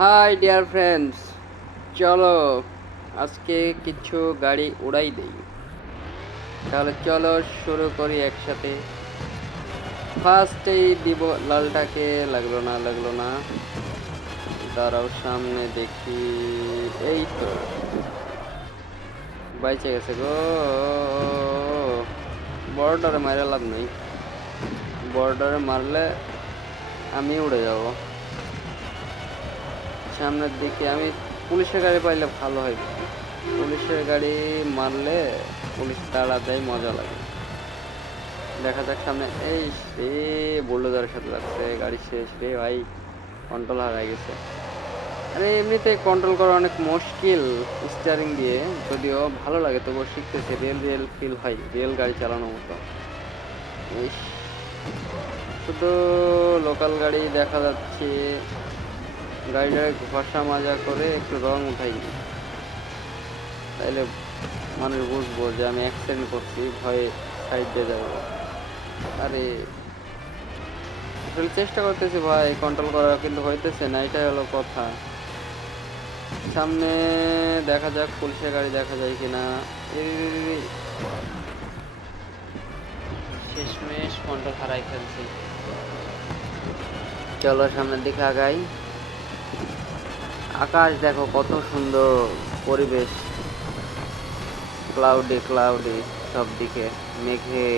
High dear friends, চলো আজকে কিছু গাড়ি উড়াই দেই। তাহলে চলো শুরু করি একসাথে। ফার্স্টেই দিব লালটাকে। লাগলো না। দাঁড়াও, সামনে দেখি। এই তো বাইচে গেছে গো। বর্ডারে মারা লাভ নেই। বর্ডারে মারলে আমি উড়ে যাব সামনের দিকে। আমি পুলিশের গাড়ি পাইলে ভালো হয়। পুলিশের গাড়ি মারলে পুলিশ তাড়া দেয়, মজা লাগে। দেখা যাক সামনে। এই রে, বুলডোজারের সাথে লাগছে, গাড়ি শেষ রে ভাই। কন্ট্রোল হারাই গেছে। আরে এমনিতে কন্ট্রোল করা অনেক মুশকিল স্টিয়ারিং দিয়ে, যদিও ভালো লাগে, তবুও শিখতেছে। রিয়েল রিয়েল ফিল হয়, রিয়েল গাড়ি চালানোর মতো। ইস, শুধু লোকাল গাড়ি দেখা যাচ্ছে। গাড়িটারে ঘষা মাজা করে একটু রং উঠাই, তাইলে মানুষ বুঝবো যে আমি অ্যাক্সিডেন্ট করছি, ভয়ে সাইড দিয়ে যাবো। আরে আসলে চেষ্টা করতেছি ভাই কন্ট্রোল করা, কিন্তু হইতেছে না, এটাই হলো কথা। সামনে দেখা যাক পুলিশের গাড়ি দেখা যায় কিনা। এই শেষমেশ কন্ট্রোল হারাই ফেলছি। চলো সামনের দিকে আগাই। আকাশ দেখো কত সুন্দর পরিবেশ, ক্লাউডি ক্লাউডি সব দিকে, মেঘে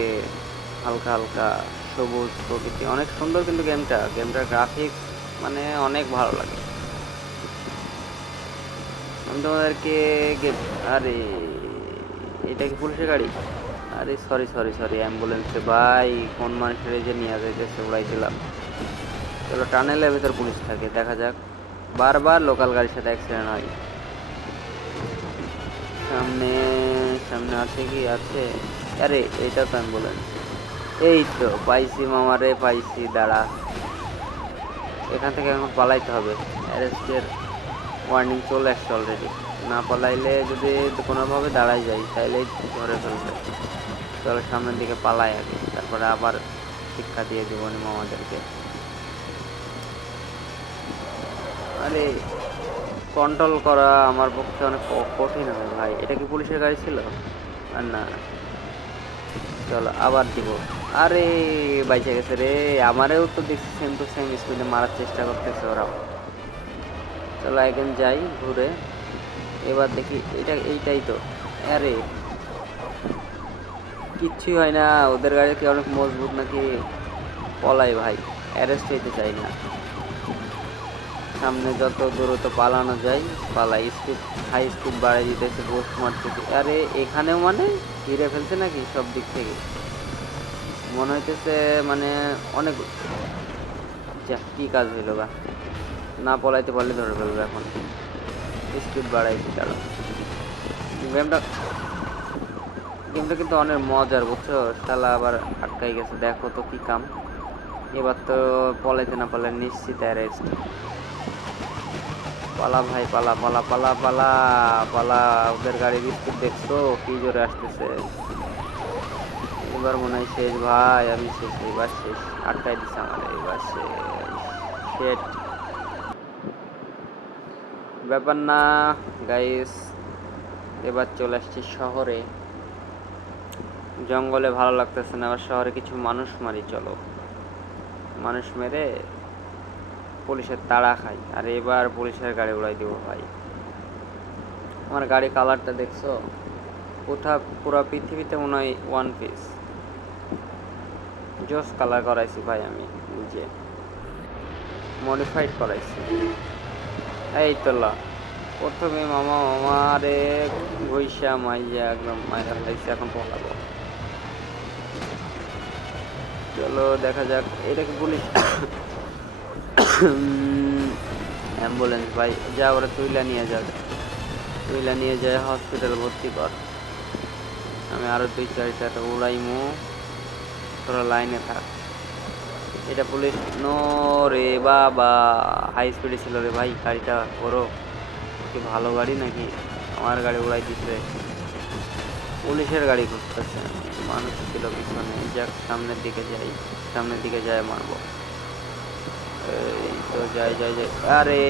হালকা হালকা সবুজ প্রকৃতি, অনেক সুন্দর। কিন্তু গেমটার গ্রাফিক্স মানে অনেক ভালো লাগে। আমি তোমাদেরকে আরে এটা কি পুলিশের গাড়ি? আরে সরি সরি সরি, অ্যাম্বুলেন্সে ভাই। কোন মানুষের যে নিয়ে যাইতেছে উড়াইছিলাম। চলো, টানেলের ভিতর পুলিশ থাকে, দেখা যাক। বারবার লোকাল গাড়ির সাথে অ্যাক্সিডেন্ট হয়। সামনে সামনে আছে কি আছে? আরে এটা তো অ্যাম্বুলেন্স। এই তো পাইছি মামারে, পাইছি। দাঁড়া, এখান থেকে এখন পালাইতে হবে। অ্যারেস্টের ওয়ার্নিং চলে আসছে অলরেডি। না পালাইলে, যদি কোনোভাবে দাঁড়াই যাই, তাইলেই ধরে ফেলবে। চলো সামনের দিকে পালাই আগে, তারপরে আবার শিক্ষা দিয়ে দেবো মামাদেরকে। আরে কন্ট্রোল করা আমার পক্ষে অনেক কঠিন হয় ভাই। এটা কি পুলিশের গাড়ি ছিল? আর না, চলো আবার দিব। আরে বাইচে গেছে রে। আমারেও তো দেখছি সেম টু সেম স্পিডে মারার চেষ্টা করতেছে ওরাও। চলো এখন যাই ঘুরে। এবার দেখি, এইটাই তো। আরে কিচ্ছুই হয় না। ওদের গাড়ি কি অনেক মজবুত নাকি? পলাই ভাই, অ্যারেস্ট হইতে চাই না। সামনে যত দ্রুত পালানো যায় পালাই। স্পিড হাই স্পিড বাড়াই দিতেছে, পোস্ট মারতেছে। আরে এখানেও মানে ঘিরে ফেলছে নাকি সব দিক থেকে? মনে হইতেছে মানে অনেক। যা, কি কাজ হইলো বা? না পলাইতে পারলে ধরে ফেলবে এখন। স্পিড বাড়াইছি, কারণ গেমটা গেমটা কিন্তু অনেক মজার, বুঝছো? শালা আবার আটকাই গেছে, দেখো তো কি কাম। এবার তো পলাইতে না পারলে নিশ্চিত অ্যারেস্ট। পালা ভাই, পালা পালা পালা পালা পালা। ওদের গাড়ির স্পিড দেখছো কি জোরে আসতেছে। এবার মনে হয় শেষ ভাই, আমি শেষ, এবার শেষ। আটকাই দিছে আমার, এবার শেষ। শেট, ব্যাপার না গাইস। এবার চলে আসছি শহরে। জঙ্গলে ভালো লাগতেছে না, আবার শহরে কিছু মানুষ মারি। চলো মানুষ মেরে পুলিশের তাড়া খাই, আর এবার পুলিশের গাড়ি উড়াই দিব ভাই। আমার গাড়ি কালারটা দেখছো? পুরা পৃথিবীতে মনে হয় ওয়ান পিস। জোস কালার করাইছি ভাই, আমি নিজে মডিফাইড করাইছি। এই তো প্রথমে মামারে ঘইসা মাইয়া একদম মাইরা ফেলাইছি, এখন পলাবো। চলো দেখা যাক। এটা কি পুলিশ? অ্যাম্বুলেন্স ভাই, যা ওরা তুইলা নিয়ে যাবে। তুইলা নিয়ে যায় হসপিটাল ভর্তি কর। আমি আরো 2-4টা উড়াইমু, তোরা লাইনে থাক। এটা পুলিশ নো রে বাবা। হাই স্পিডে ছিল রে ভাই গাড়িটা। ওরও কি ভালো গাড়ি নাকি? আমার গাড়ি উড়াই দিচ্ছে। পুলিশের গাড়ি খুঁজতেছে, মানুষ ছিল পিছনে। যাক সামনের দিকে যাই, সামনের দিকে যায় মারবো। এই তো যাই যাই যাই, আরে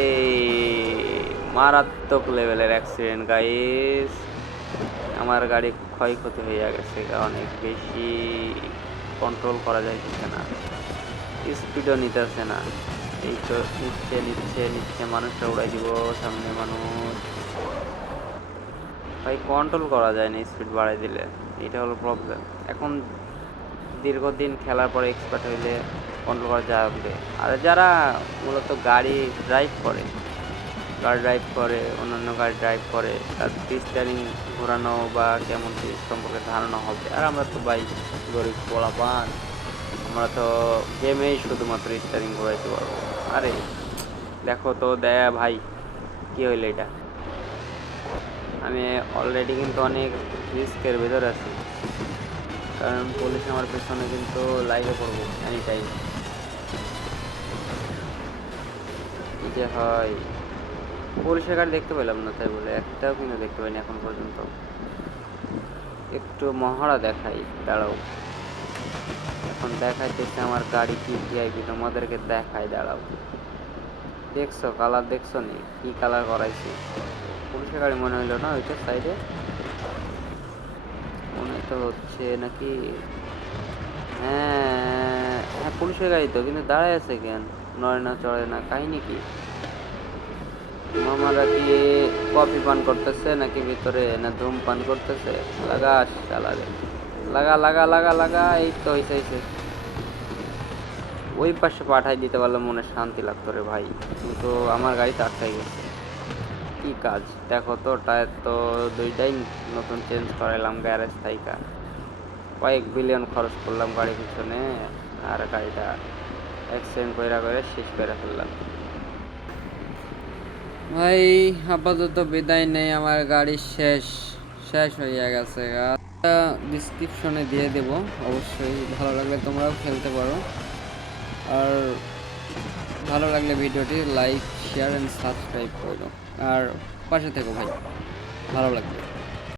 মারাত্মক লেভেলের অ্যাক্সিডেন্ট গাইস। আমার গাড়ি ক্ষয়ক্ষতি হয়ে গেছে, অনেক বেশি কন্ট্রোল করা যাইতেছে না, স্পিডও নিতেছে না। এই তো নিচ্ছে নিচ্ছে নিচ্ছে, মানুষটা উড়াই দিব, সামনে মানুষ। ভাই কন্ট্রোল করা যায় না স্পিড বাড়াই দিলে, এটা হলো প্রবলেম। এখন দীর্ঘদিন খেলার পরে এক্সপার্ট হইলে কন্ট্রোল করা যাবে। আর যারা মূলত গাড়ি ড্রাইভ করে, অন্যান্য গাড়ি ড্রাইভ করে, তাদের স্টিয়ারিং ঘোরানো বা কেমন কি সম্পর্কে ধারণা হবে। আর আমরা তো ভাই গরিব পোলাপান, আমরা তো গেমেই শুধুমাত্র স্টিয়ারিং ঘোরাইতে পারবো। আরে দেখো তো দেয়া ভাই, কি হইলো এটা? আমি অলরেডি কিন্তু অনেক রিস্কের ভেতরে আছি, কারণ পুলিশ আমার পেছনে কিন্তু লাইভে পড়বো এনি টাইম। কি যে হয়, পুলিশের গাড়ি দেখতে পেলাম না, তাই বলে একটাও কিন্তু দেখতে পাইনি এখন পর্যন্ত। একটু মহড়া দেখাই, দাঁড়াও। এখন দেখাইতেছে আমার গাড়ি কি ভিআইপি, তোমাদেরকে দেখাই, দাঁড়াও। দেখছো কালার, দেখছো নি কি কালার করাইছি? পুলিশের গাড়ি মনে হইলো না ওইটা সাইডে, মনে তো হচ্ছে নাকি। হ্যাঁ হ্যাঁ, পুলিশের গাড়ি তো, কিন্তু দাঁড়ায় আছে কেন? নড়ে না চড়ে না, কাহিনী কি? মামারা কি কফি পান করতেছে নাকি ভিতরে, না ধূমপান করতেছে? লাগা চালারে, লাগা লাগা লাগা লাগা, এই তো হইছে হইছে। ওই পাশে পাঠাই দিতে পারলে মনে শান্তি লাগতো রে ভাই, কিন্তু আমার গাড়িতে আটকাই গেছে। কি কাজ দেখো তো, টায়ার তো দুইটাই নতুন চেঞ্জ করাইলাম গ্যারেজ থাইকা, কয়েক বিলিয়ন খরচ করলাম গাড়ির পিছনে, আর গাড়িটা অ্যাক্সিডেন্ট করে শেষ করে ফেললাম। ভাই আপাতত বিদায় নেই, আমার গাড়ি শেষ শেষ হয়ে গেছে। ডিসক্রিপশনে দিয়ে দেব, অবশ্যই ভালো লাগলে তোমরাও খেলতে পারো। আর ভালো লাগলে ভিডিওটি লাইক শেয়ার অ্যান্ড সাবস্ক্রাইব করো, আর পাশে থেকো ভাই, ভালো লাগবে।